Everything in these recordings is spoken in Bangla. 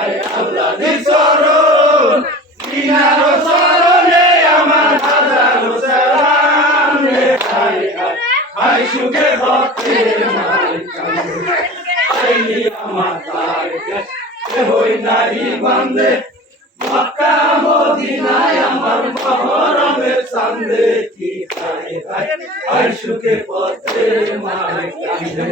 আল্লাহ চরণ তিনার চরণে আমার হাজারো সালাম রে হায় হায় হায় সুখে ভক্তের মালিকানে আইলি আমার দ্বার হই নাহি বান্দে মক্কা মদিনায় আমার মহরমের চাঁদে কি হায় হায় হায় সুখে ভক্তের মালিকানে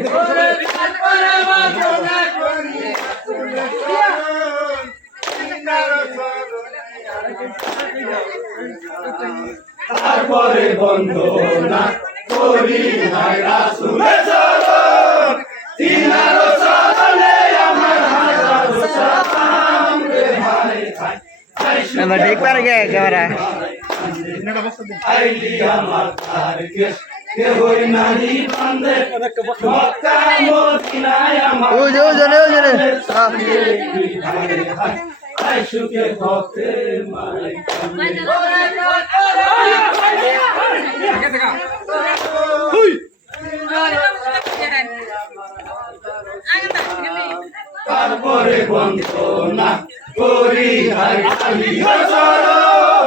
তারপরে বন্দনা করি হায় রাসূলের চরণ তিনার চরণে আমার হাজারো সালাম রে হায় হায় হায় আমার ঠিক পারে কে ক্যামেরা আইলি আমার দ্বার কে হই নাহি বান্দে মক্কা মদিনায় আমার ওই যে হায় সুখে ভক্তের মালিকানে তারপরে বন্দনা করি হায় আল্লাহর চরণ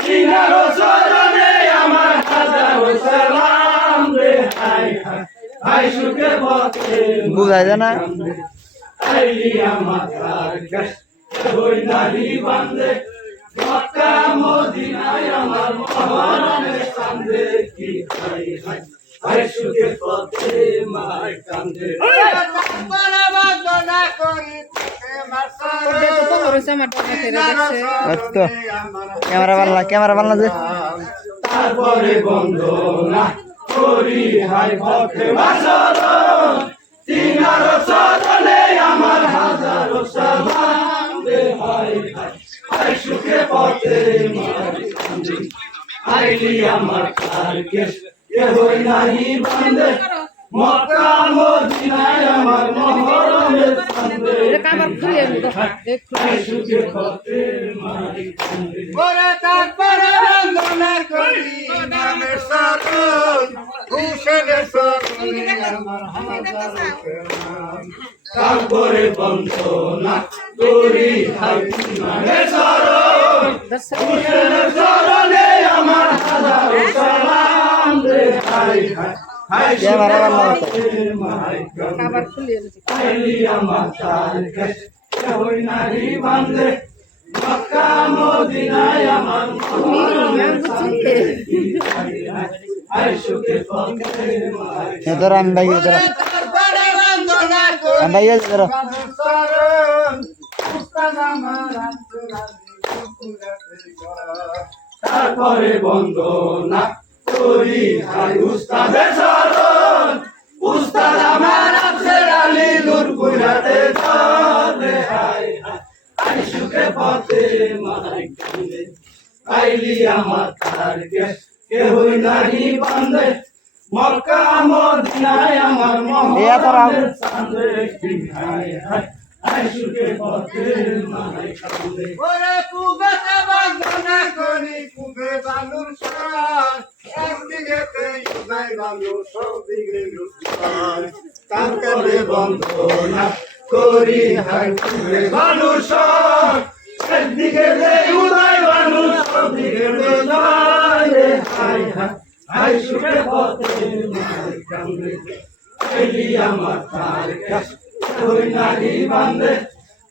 তিনার চরণে আমার হাজারো সালাম রে হায় হায় হায় সুখে ভক্তের বুঝাই যায় না আইলি আমার দ্বার হই নাহি বান্দে মক্কা মদিনায় আমার মহরমের চাঁদে কি হায় হায় হায় সুখে ভক্তের মালিকানে ক্যামেরা বাংলা যে তারপরে বন্দনা করি হায় ভক্তের চরণ তিনার চরণে আমার হাজারো সালাম রে হায় হায় হায় সুখে ভক্তের মালিকানে আইলি আমার দ্বার কে হই নাহি বান্দে মক্কা মদিনায় আমার মহরমের চাঁদে হায় সুখে ভক্তের মালিকানে তারপরে বন্দনা করি নামের চরণ হুসেনের চরণে আমার হাজারো সালাম তারপরে বন্দনা করি হায় তিনার চরণ হুসেনের চরণে আমার হাজারো সালাম রে হায় হায় হায় সুখে ভক্তের মালিকানে আইলি আমার দ্বার কে হই নাহি বান্দে মক্কা মদিনায় আমার মহরমের চাঁদে কি হায় হায় হায় সুখে ভক্তের মালিকানে ধরো আমি ভাই ধরো তারপরে বন্দনা করি আমি ভাই ধরো নামের চরণ উস্তাদ আমার আন্তরাজি তারপরে বন্দনা করি হায় উস্তাদের চরণ উস্তাদ আমার আফজাল আলী নূরপুরাতে রে হায় হায় হায় সুখে ভক্তের মালিকানে আইলি আমার দ্বার কে হই নাহি বান্দে মক্কা মদিনায় আমার মহরমের চাঁদে কি হায় হায় হায় সুখে ভক্তের মালিকানে ওরে কুবেতে বন্দনা করি কুবে বালুর সার একদিকেতে ইসমাইল বালুর সবদিকে লুৎফর তারপরে বন্দনা করি হায় কুবে বালুর সর একদিকে উদয় বালুর সবদিকে উদয় রে হায় হায় হায় সুখে ভক্তের মালিকানে আইলি আমার দ্বার হই নাহি বান্দে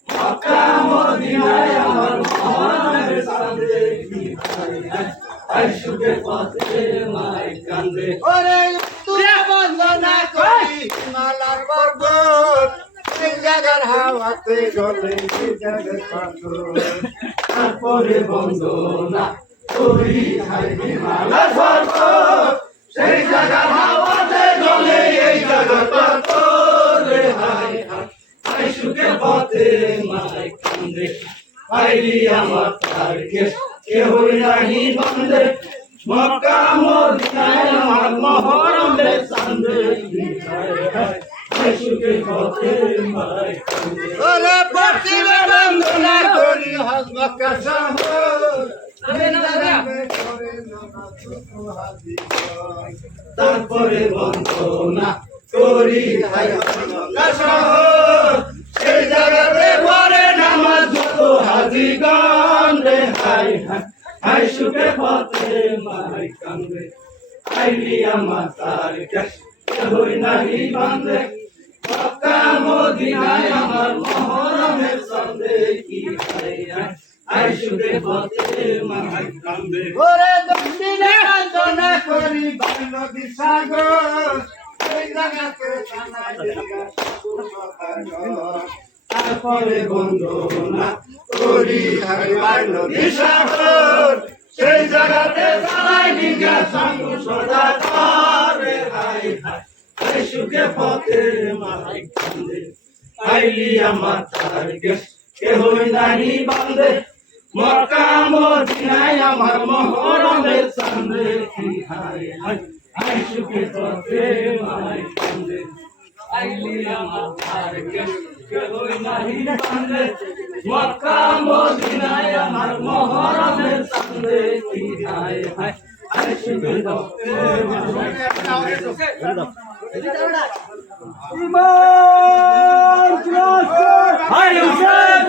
মক্কা মদিনায় আমার মহরমের চাঁদে কি হায় হায় হায় সুখে ভক্তের মালিকানে ওরে তুই বন্দনা করি মালার বরবর এই জায়গার হাওয়াতে গলে এই জায়গার পাথর তারপরে বন্দনা করি হায় হিমালয় পর্বত সেই জায়গার হাওয়াতে জ্বলে এই জায়গার পাথর রে হায় হায় হায় সুখে ভক্তের মালিকানে আইলি আমার দ্বার কে হই নাহি বান্দে মক্কা মদিনায় আমার মহরমের চাঁদে কি হায় হায় হায় সুখে ভক্তের মালিকানে ওরে পশ্চিমে বন্দনা করি হজমক্কা শহর তারপরে বন্দনা করি হায় শহর সেই জায়গাতে পরে নামাজ হাই সুখে পথে মাই কান্দে আইলি আমার তার কেশ হই নাহি বান্ধে মক্কা মদিনায় আমার মহরমের সন্ধে কি হাই হাই সুখে পথে মাই কান্দে ওরে দক্ষিণে কান্দনা করি বাংলাদেশ সাগর এই জায়গাতে জানা জায়গা তারপরে বন্দনা করি আমি বাংলাদেশ সাগর সেই জায়গাতে চালাই নিগা সঙ্গ সদা করে হাই হাই হাই সুখে পথে মাই কান্দে আইলি আমার তার কেশ হই নাহি বান্ধে মক্কা মদিনায় আমার মহরমের সন্ধে কি হাই হাই হাই সুখে পথে মাই কান্দে আইলি আমার তার কেশ হই নাহি বান্ধে মক্কা মদিনায় আমার মহরমের সন্ধে কি হাই হাই হাই সুখে পথে মাই ইমান হাই হুসেন